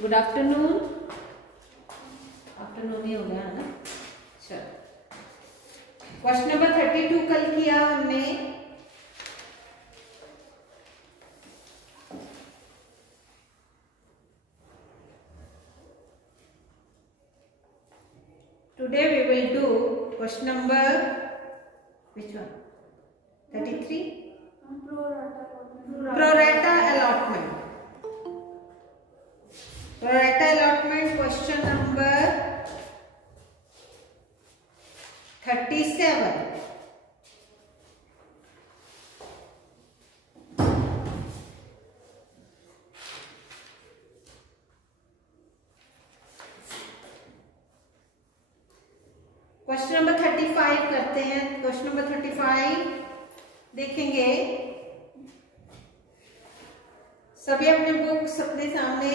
Good afternoon. Afternoon ही हो गया है ना। चलो क्वेश्चन नंबर 32 कल किया हमने। Today we will do question number which one? 33. Prorata allotment. Prorata allotment question number 37. Question number 35 करते हैं। क्वेश्चन नंबर 35 देखेंगे। सभी अपने बुक्स अपने सामने।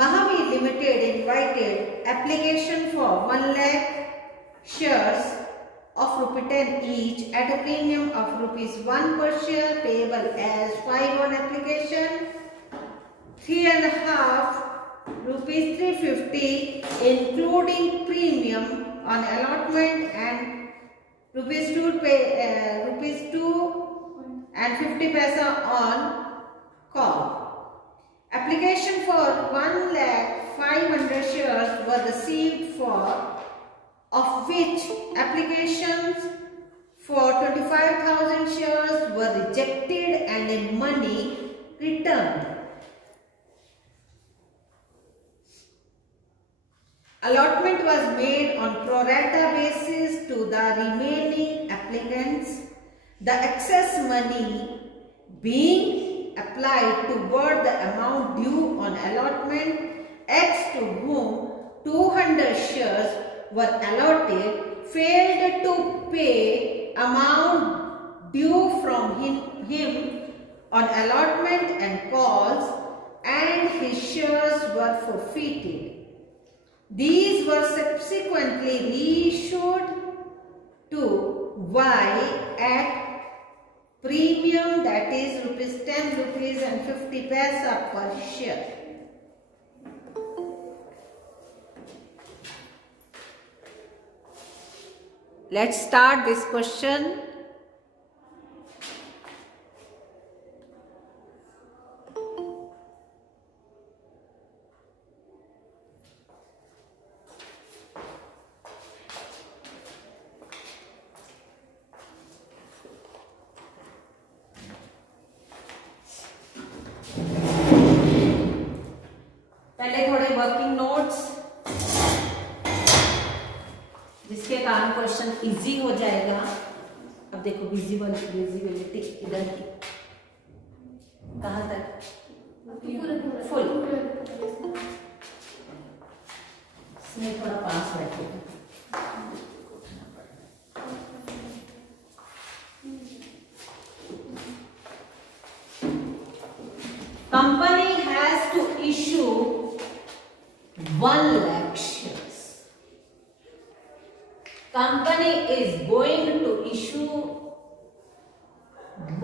Mahavir limited invited application for 1 lakh shares of ₹10 each at a premium of ₹1 per share payable as 5 on application, 3.5 ₹350 including premium on allotment and ₹2.50 on call. Application for 1,500,000 shares were received for of which applications for 25,000 shares were rejected and money returned. Allotment was made on pro rata basis to the remaining applicants, the excess money being applied toward the amount due on allotment. X to whom 200 shares were allotted failed to pay amount due from him on allotment and calls, and his shares were forfeited. These were subsequently reissued to Y at premium, that is ₹10.50 per share. Let's start this question. पहले थोड़े working notes जिसके कारण question easy हो जाएगा। अब देखो विजिबिलिटी इधर की कहाँ तक? फुल। इसमें थोड़ा पास बैठेगा। Company has to issue 1 lakh shares. Company is going to issue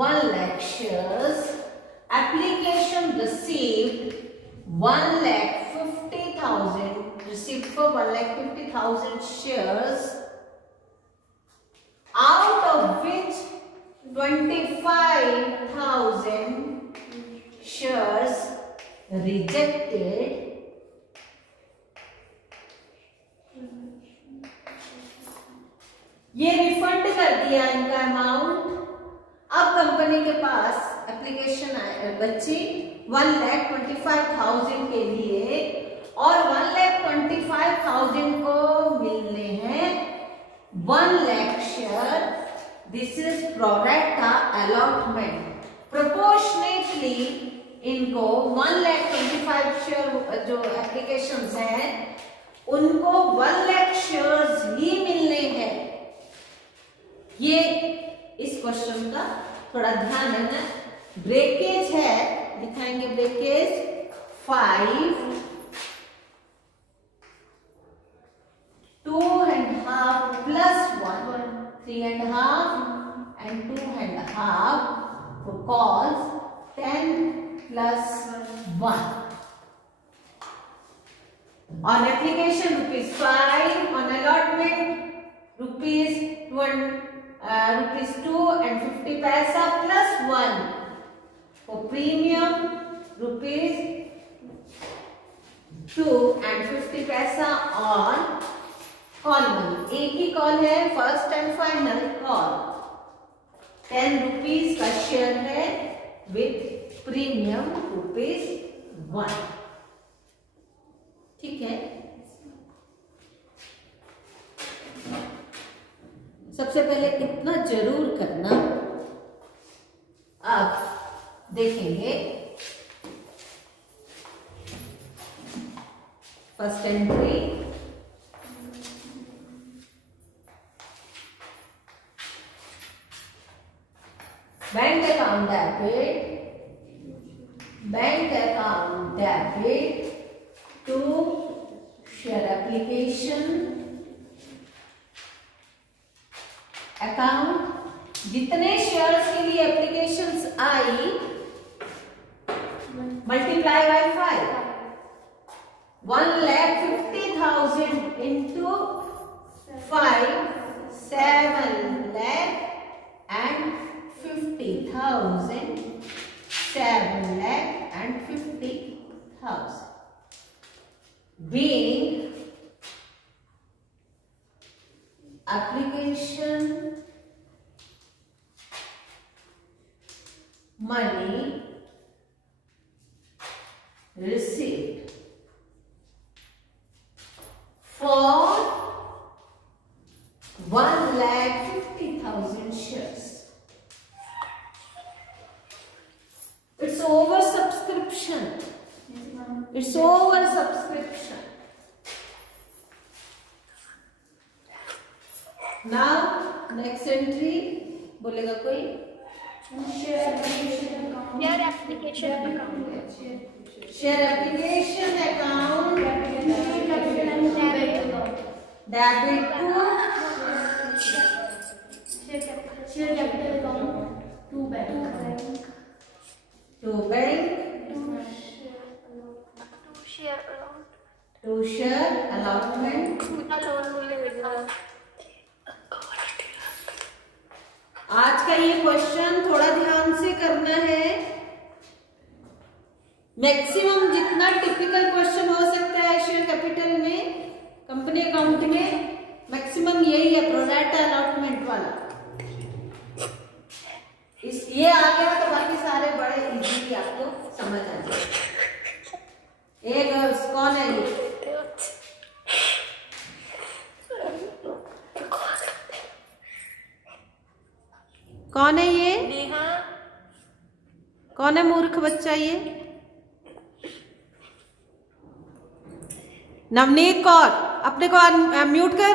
1 lakh shares. Application received 1,50,000. Received for 1,50,000 shares, out of which 25,000 shares rejected. ये रिफंड कर दिया इनका अमाउंट। अब कंपनी के पास एप्लीकेशन बची 1,25,000 के लिए, और 1,25,000 को मिलने हैं 1 lakh share. This is pro rata allotment. Proportionately इनको 1,25,000 शेयर जो एप्लीकेशंस हैं उनको 1 lakh शेयर्स ही मिलने हैं। ये इस क्वेश्चन का थोड़ा ध्यान है। ब्रेकेज है, दिखाएंगे ब्रेकेज 5, 2.5 plus 1, 3.5 and 2.5 for calls, 10 plus 1. On application ₹5, on allotment ₹2 and 50 plus 1. For premium ₹2 and 50 on कॉल मनी. एक ही कॉल है, फर्स्ट एंड फाइनल कॉल. ₹10 का शेयर है विथ प्रीमियम ₹1. ठीक है. सबसे पहले इतना जरूर करना. अब देखेंगे first entry. Bank account debit to share application account. जितने शेयर्स के लिए एप्लीकेशंस आई मल्टीप्लाई बाय 5. 1,50,000 into 5, 7,50,000, 7,50,000 being application money received for 1,50,000 shares. It's over subscription. It's over subscription. Now next entry बोलेगा कोई? Share application account. Debit share capital account to bank. To bank. To share allotment. आज का ये क्वेश्चन थोड़ा ध्यान से करना है. मैक्सिमम जितना टिपिकल क्वेश्चन हो सकता है शेयर कैपिटल में, कंपनी अकाउंट में, मैक्सिमम यही है, प्रोरेटा अलॉटमेंट वाला. ये आ गया तो बाकी सारे बड़े इजीली आपको समझ आ जाए. एक कौन है ये? कौन है ये? नेहा. कौन है मूर्ख बच्चा ये? नवनीत कौर. अपने को म्यूट कर.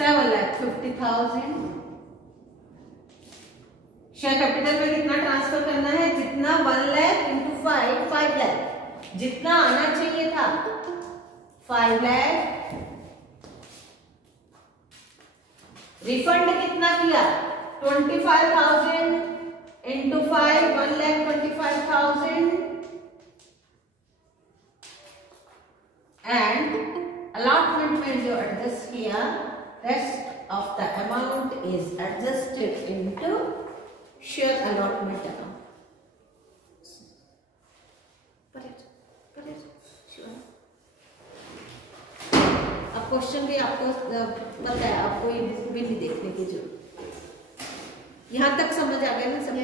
$7,50,000. शेयर कैपिटल में कितना ट्रांसफर करना है? जितना 1 लाख इंटू 5 लाख. जितना आना चाहिए था 5 लाख. रिफंड कितना किया? 25,000 इंटू 5, 1,25,000. एंड अलॉटमेंट में जो एडजस्ट किया, rest of the amount is adjusted into share allotment account. Sure. अब क्वेश्चन भी आपको पता है, आपको ये बुक भी नहीं देखने की जरूरत. यहाँ तक समझ आ गया ना सब?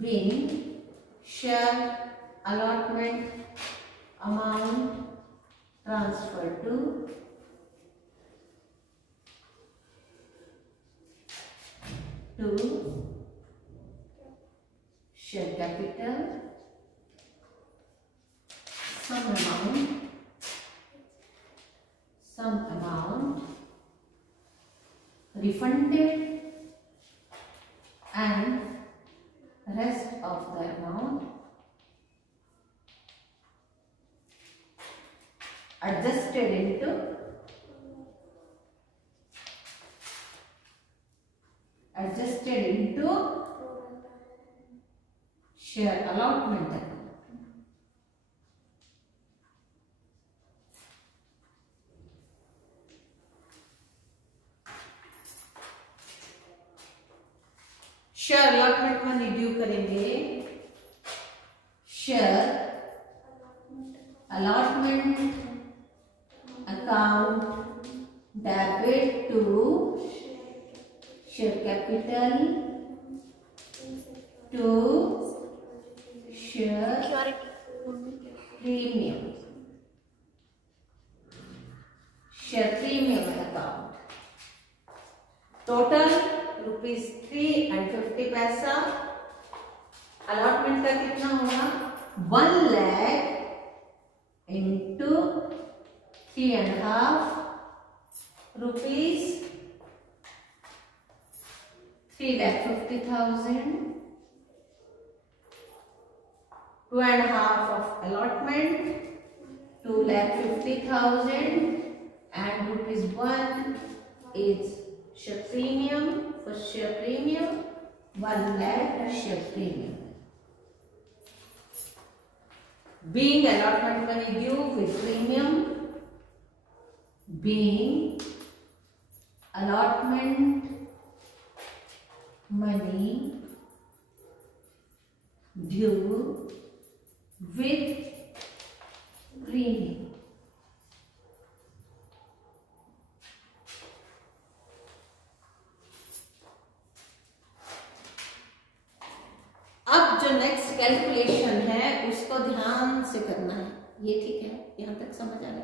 being share allotment amount transferred to share capital, some amount refunded and rest of the amount adjusted into share allotment account. Share allotment money due करेंगे share allotment account debit to share capital to share premium account total ₹3.50। Allotment का कितना होगा 1 lakh into 3.5 rupees 3,50,000 2.5 of allotment 2,50,000 and ₹1 is share premium. For share premium 1 lakh share premium. Being allotment money due with premium, being allotment money due with premium. अब जो next calculation है उसको ध्यान से करना है। ये ठीक है, यहां तक समझ आ रहा है?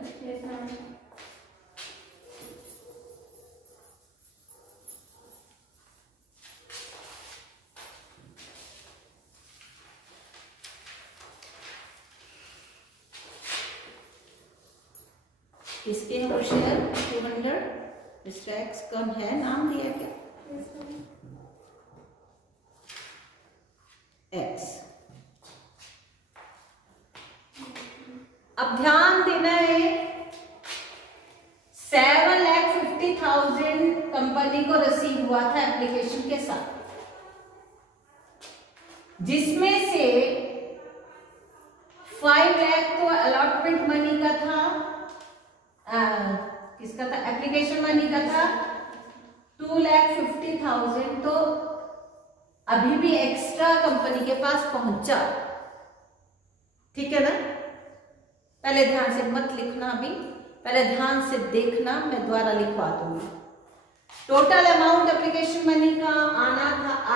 इसके हम शेयर 200 स्टैक्स कम है, नाम दिया क्या X। अब ध्यान देना है 7,50,000 कंपनी को रिसीव हुआ था एप्लीकेशन के साथ, जिसमें से 5 लाख तो अलॉटमेंट मनी का था, किसका था एप्लीकेशन मनी का था, 2,50,000 तो अभी भी एक्स्ट्रा कंपनी के पास पहुंचा। ठीक है ना? पहले ध्यान से मत लिखना, अभी पहले ध्यान से देखना, मैं दोबारा लिखवा दूंगी। टोटल अमाउंट एप्लीकेशन मनी का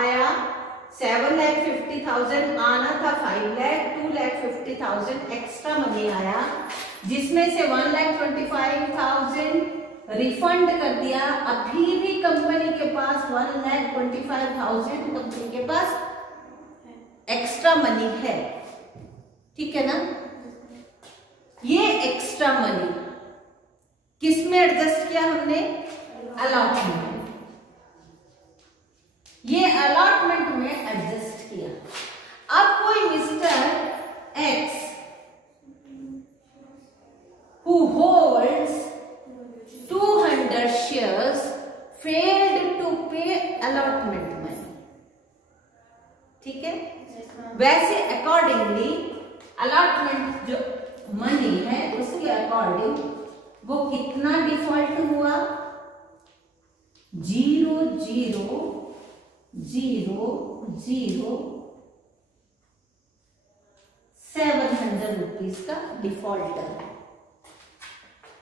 आया 7,50,000, आना था 5 लाख, 2,50,000 एक्स्ट्रा मनी आया, जिसमें से 1,25,000 रिफंड कर दिया। अभी भी कंपनी के पास 1,25,000 कंपनी के पास एक्स्ट्रा मनी है। ठीक है ना? ये एक्स्ट्रा मनी किस में एडजस्ट किया हमने? अलॉटमेंट। ये अलॉटमेंट में एडजस्ट किया। अब कोई mister x who holds 200 shares failed to pay allotment money। ठीक है? वैसे अकॉर्डिंगली अलॉटमेंट जो मनी है उसके अकॉर्डिंग वो कितना डिफॉल्ट हुआ? 0,0,0,700 रुपीज का डिफॉल्टर है।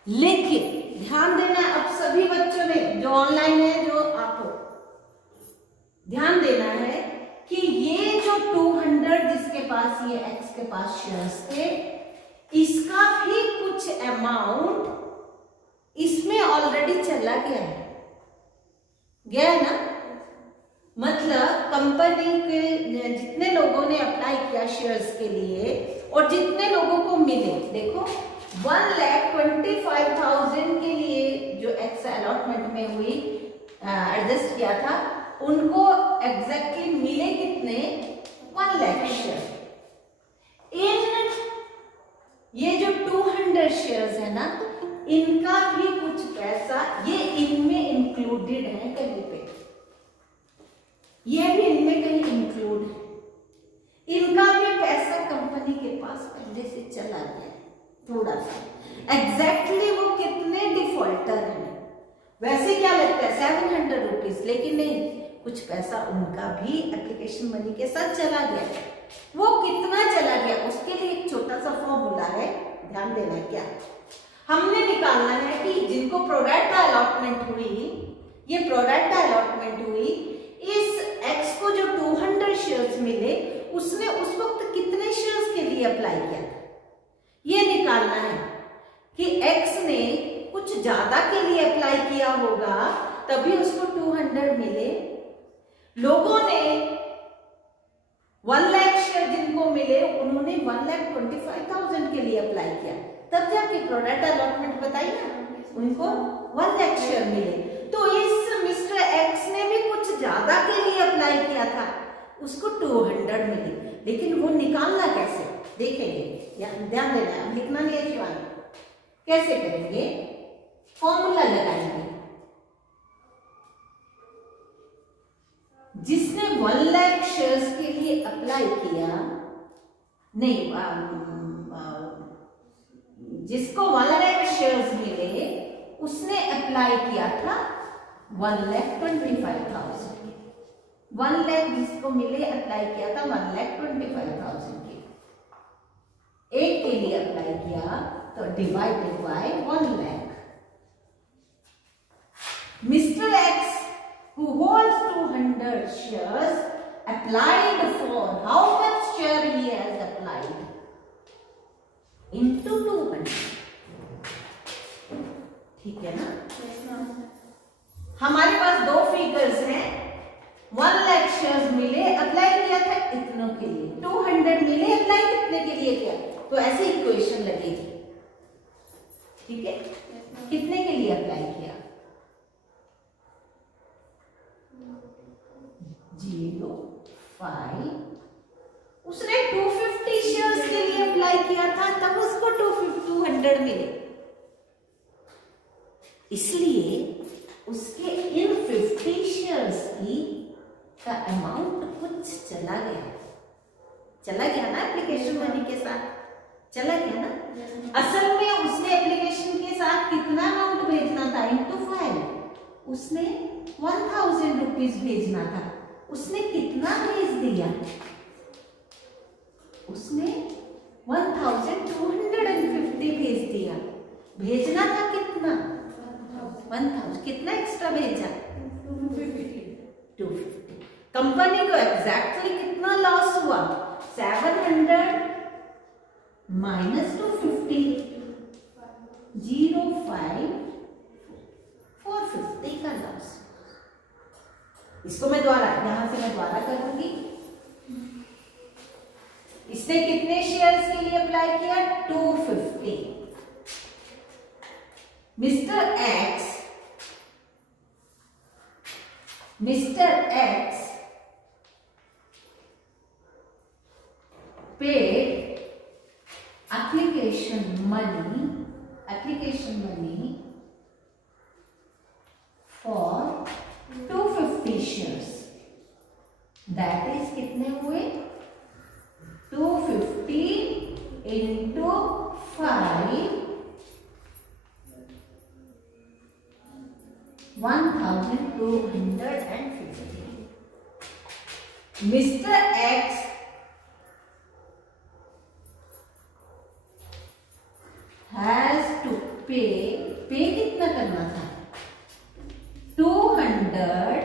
लेकिन ध्यान देना है, अब सभी बच्चों ने जो ऑनलाइन है, जो आपको ध्यान देना है कि ये जो 200 जिसके पास ये एक्स के पास शेयर्स थे, इसका भी कुछ अमाउंट इसमें ऑलरेडी चला गया है ना? मतलब कंपनी के जितने लोगों ने अप्लाई किया शेयर्स के लिए और जितने लोगों को मिले, देखो 1,25,000 के लिए जो एक्स अलॉटमेंट में हुई सजेस्ट किया था उनको एग्जैक्टली मिले कितने 1 लाख शेयर। ये जो 200 शेयर्स है ना, इनका भी कुछ पैसा ये इनमें इंक्लूडेड है कहीं पे, ये भी इनमें कहीं इंक्लूड है। इनका भी पैसा कंपनी के पास पहले से चला गया है थोड़ा सा। एग्जैक्टली वो कितने डिफॉल्टर हैं वैसे क्या लगता है 700 रुपीज, लेकिन नहीं, कुछ पैसा उनका भी एप्लीकेशन मनी के साथ चला गया। वो कितना चला गया उसके लिए एक छोटा सा फॉर्मूला है, ध्यान देना है। क्या हमने निकालना है कि जिनको प्रोरेटा अलॉटमेंट हुई, ये प्रोरेटा अलॉटमेंट हुई, इस एक्स को जो 200 शेयर्स मिले उसने उस वक्त कितने शेयर्स के लिए अप्लाई किया था, ये निकालना है कि एक्स ने कुछ ज्यादा के लिए अप्लाई किया होगा तभी उसको 200 मिले। लोगों ने 1 लाख शेयर जिनको मिले उन्होंने 1,25,000 के लिए अप्लाई किया, तब जाके प्रोरेटा अलॉटमेंट बताई ना, उनको 1 लाख शेयर मिले। तो इस मिस्टर एक्स ने भी कुछ ज्यादा के लिए अप्लाई किया था, उसको 200 मिले, लेकिन वो निकालना कैसे देखेंगे, ध्यान देना है। लिखना नहीं है शिवानी, कैसे करेंगे, फॉर्मूला लगाएंगे। जिसने 1 लाख शेयर्स के लिए अप्लाई किया, नहीं, जिसको 1 लाख शेयर्स मिले उसने अप्लाई किया था 1,25,000 के। 1 लाख जिसको मिले अप्लाई किया था 1,25,000 के। एक के लिए अप्लाई किया तो divided by 1 lakh. Mister x who holds 200 shares applied for how much share he has applied into 200, ठीक है ना। हमारे पास दो फिगर्स हैं, 1 लाख शेयर्स मिले अप्लाई किया था इतनों के लिए, 200 मिले अप्लाई कितने के लिए किया, तो ऐसे इक्वेशन लगेगी, ठीक है। कितने के लिए अप्लाई किया, 0.5, उसने 250 शेयर्स के लिए अप्लाई किया था तब उसको 200 मिले, इसलिए उसके इन 50 शेयर्स की का अमाउंट कुछ चला गया ना, एप्लीकेशन मनी के साथ चला गया ना। असल में उसने एप्लीकेशन के साथ कितना अमाउंट भेजना था, इंटू 5, उसने 1,000 रुपीज भेजना था, उसने कितना भेज दिया, उसने 1,250 भेज दिया। भेजना था कितना, 1,000, कितना एक्स्ट्रा भेजा, 250। कंपनी को एग्जैक्टली कितना लॉस हुआ, 700 माइनस 250, 0.5, 450 का लॉस। इसको मैं यहां से मैं द्वारा करूंगी। इसने कितने शेयर्स के लिए अप्लाई किया, 250। Mister x paid application money for 250 shares, that is कितने हुए, 250 into 5, 1,250. Mr. X has to pay कितना करना था, 200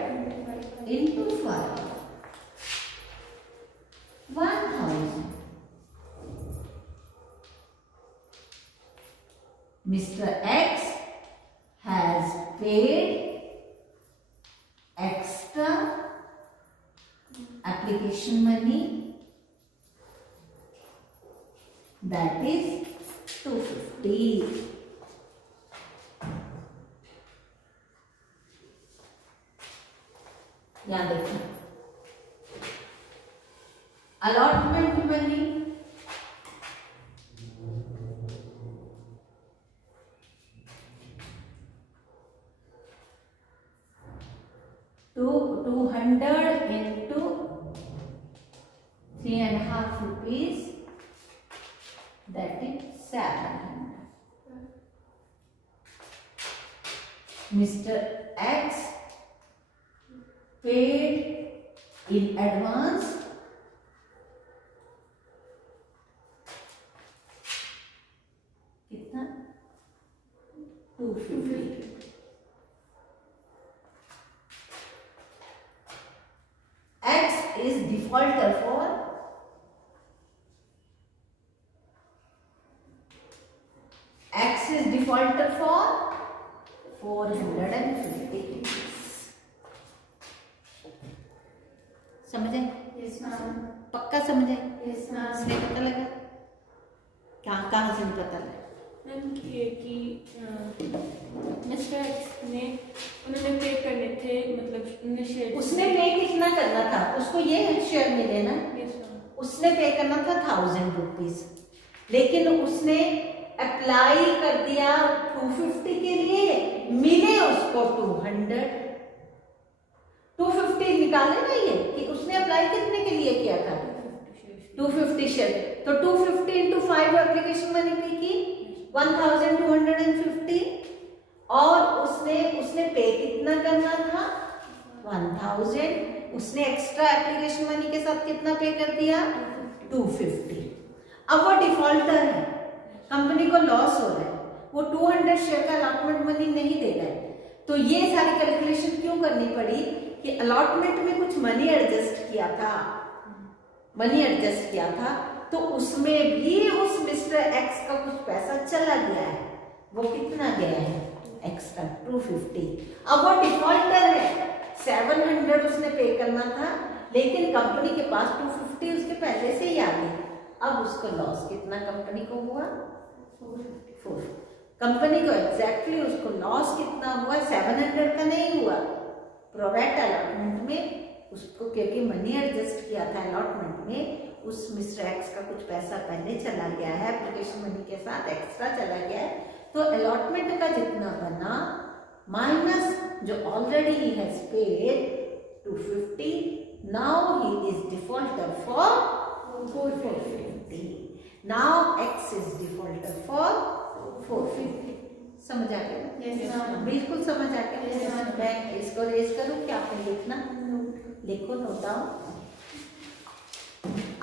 into 5, 1,000. Mr. X has paid extra application money, that is 250. यहाँ देखना, अलॉटमेंट मनी to 200 into 3.5 rupees, that is 700. Mr. X paid in advance कितना 250. X is defaulter for X is defaulter for 450. समझे? Yes ma'am. पक्का समझे? Yes ma'am. इसलिए पता लगा कहाँ से पता लगा? मैम कि मिस्टर एक्स ने उन्होंने पे करने थे, मतलब उन्होंने शेयर, उसने पे कितना करना था? उसको ये शेयर मिले ना? Yes ma'am. उसने पे करना था 1000 रुपीज, लेकिन उसने अप्लाई कर दिया 250 के लिए, मिले उसको 200. 250 निकाले ना ये कि उसने अप्लाई कितने के लिए किया था? 250 शेयर. तो 250 into 5 एप्लीकेशन मनी पे की 1250, और उसने पे कितना करना था? 1000. उसने एक्स्ट्रा एप्लीकेशन मनी के साथ कितना पे कर दिया? 250. अब वो डिफॉल्टर है, कंपनी को लॉस हो रहा है, वो 200 शेयर का अलॉटमेंट मनी नहीं दे रहा है. तो ये सारी कैलकुलेशन क्यों करनी पड़ी कि अलॉटमेंट में कुछ मनी एडजस्ट किया था, तो उसमें भी उस मिस्टर एक्स का कुछ पैसा चला गया है. वो कितना गया है? एक्स्ट्रा 250. अब वो डिफॉल्टर है, 700 उसने पे करना था, लेकिन कंपनी के पास 250 उसके पहले से ही आ गई. अब उसको लॉस कितना कंपनी को हुआ? 4. कंपनी को एग्जैक्टली उसको लॉस कितना हुआ? 700 का नहीं हुआ. प्रोरेट अलॉटमेंट में उसको क्योंकि मनी एडजस्ट किया था अलॉटमेंट में, उस मिस्टर एक्स का कुछ पैसा पहले चला गया है, एप्लीकेशन मनी के साथ एक्स्ट्रा चला गया है. तो अलॉटमेंट का जितना बना माइनस जो already he has paid 250, now he is defaulter for 450. Now x is defaulter for 450. समझ आ गया? Yes ma'am. बिल्कुल समझ आ गया. Yes ma'am. मैं इसको रेज करूं क्या? आपने लिखना, लिखो, नोट डाउन.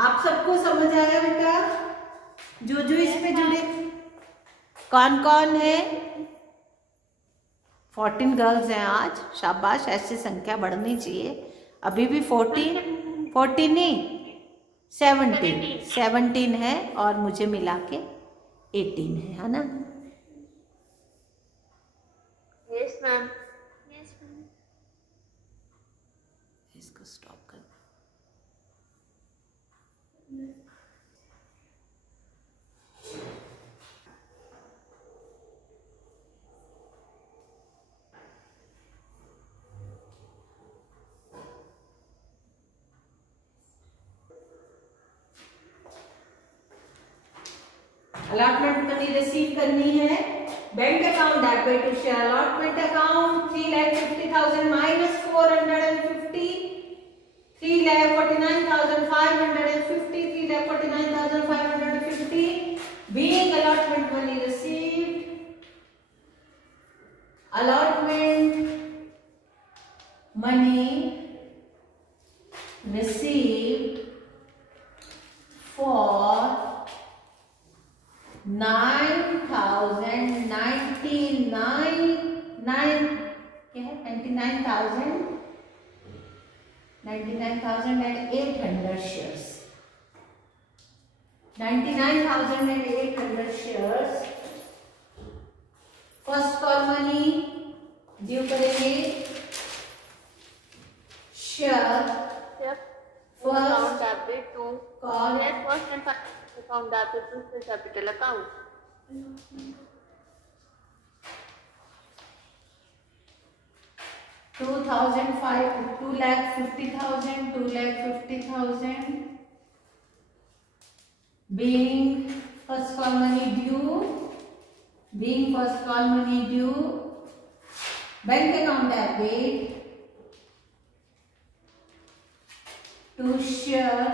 आप सबको समझ आया बेटा? जो इसमें जुड़े कौन कौन है? 14 गर्ल्स हैं आज. शाबाश, ऐसी संख्या बढ़नी चाहिए. अभी भी 14 नहीं 17 है, और मुझे मिला के 18 है ना? Yes ma'am. इसको स्टॉप कर. अलॉटमेंट मनी रिसीव करनी है. Bank account debit to share allotment account 3,50,000 minus 450, 3,49,550, 3,49,550 being allotment money received. Allotment money received for 99,800 shares. 99,800 shares. First call money due करेंगे. Share Account debit to call yes, first and final account debit to the capital account. 2,005, 2,50,000, 2,50,000 being first call money due, bank account debit to share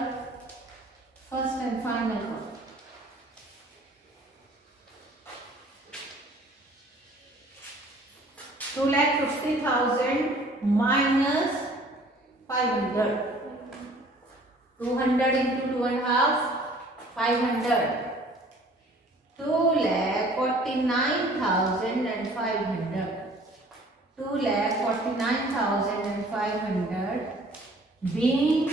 first and final call. $250,000 minus 500. 200 into 2.5, 500. 2,49,500. 2,49,500 being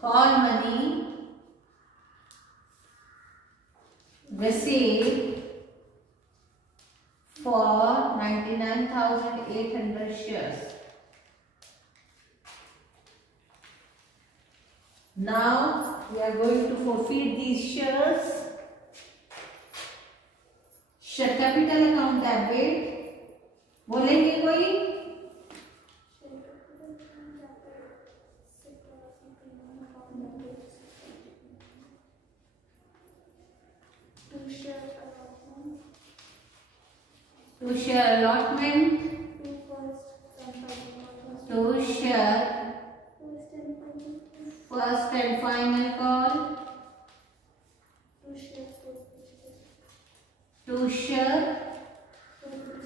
call money received for 99,800 shares. Now we are going to forfeit these shares. Share capital account debit बोलेंगे कोई? To share allotment, to share first and final call, to share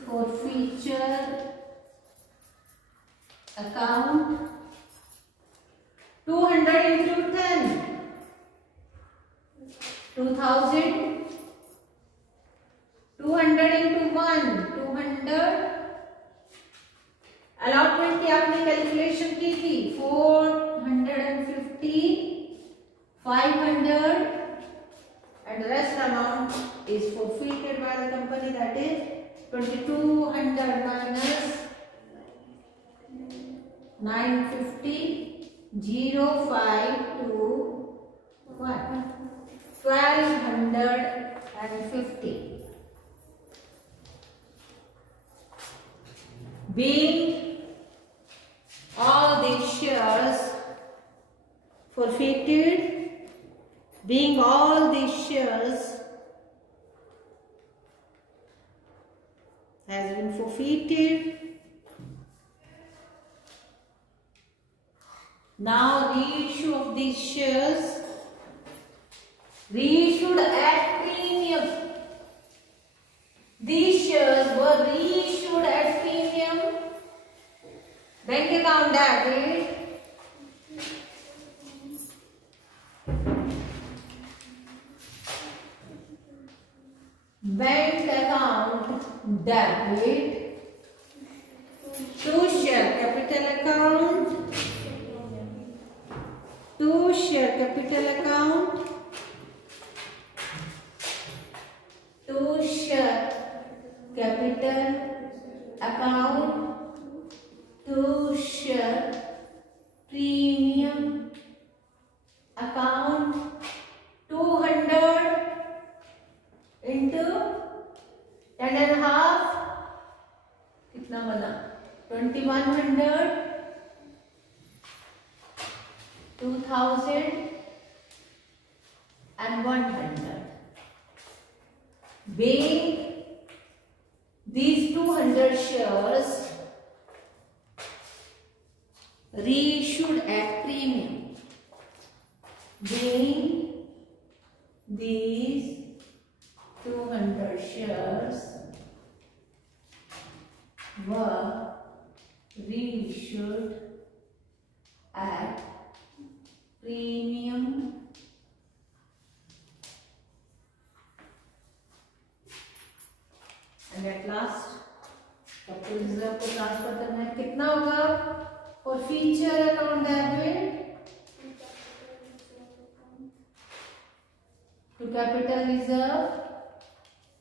forfeiture account. 200 into 10, 2,000. 200 into 1, 200. अलॉटमेंट की आपने कैलकुलेशन की थी 450, 500 and the rest amount is forfeited by the company, that is 2,200 minus 950, 0,521, 1,250. Being all these shares forfeited, being all these shares has been forfeited, now reissue of these shares, reissued at premium. These shares were reissued at premium. Bank account debit to share capital account, to share capital account, to share capital account, to share premium account. 200 into 10.5 कितना बना? 2,100, 2,000 and 100. Being these 200 shares reissued at premium, being these 200 shares were reissued at premium, and at last capital reserve को transfer करना है. कितना होगा? और forfeiture account debit to capital reserve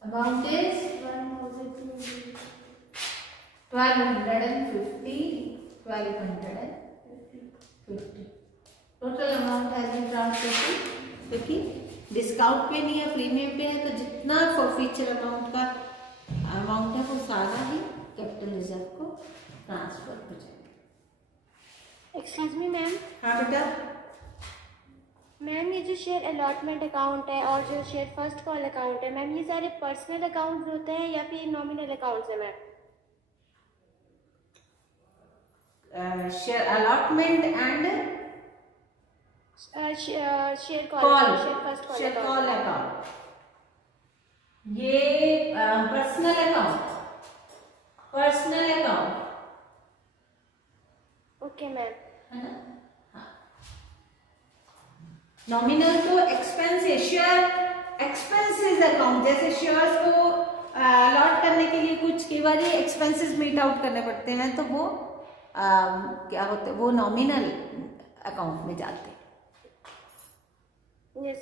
amount is 1,250. Total amount has been transferred. क्योंकि discount पे नहीं है, प्रीमियम पे है, तो जितना फॉर फीचर अमाउंट का अमाउंट है वो सारा ही कैपिटल रिजर्व को ट्रांसफर हो जाएगा। Excuse me ma'am. हाँ बेटा। मैम ये जो शेयर अलॉटमेंट अकाउंट है और जो शेयर फर्स्ट कॉल अकाउंट है मैम, ये सारे पर्सनल अकाउंट होते हैं या फिर नॉमिनल अकाउंट्स है ma'am? Share allotment and share call, share first call share call account, ये personal account, personal account. Okay ma'am. है ना? हाँ। नॉमिनल तो एक्सपेंसेस, शेयर एक्सपेंसेस अकाउंट, जैसे शेयर्स को अलॉट करने के लिए कुछ कई बार एक्सपेंसेस मीट आउट करने पड़ते हैं, तो वो क्या होते हैं, वो नॉमिनल अकाउंट में जाते हैं। यस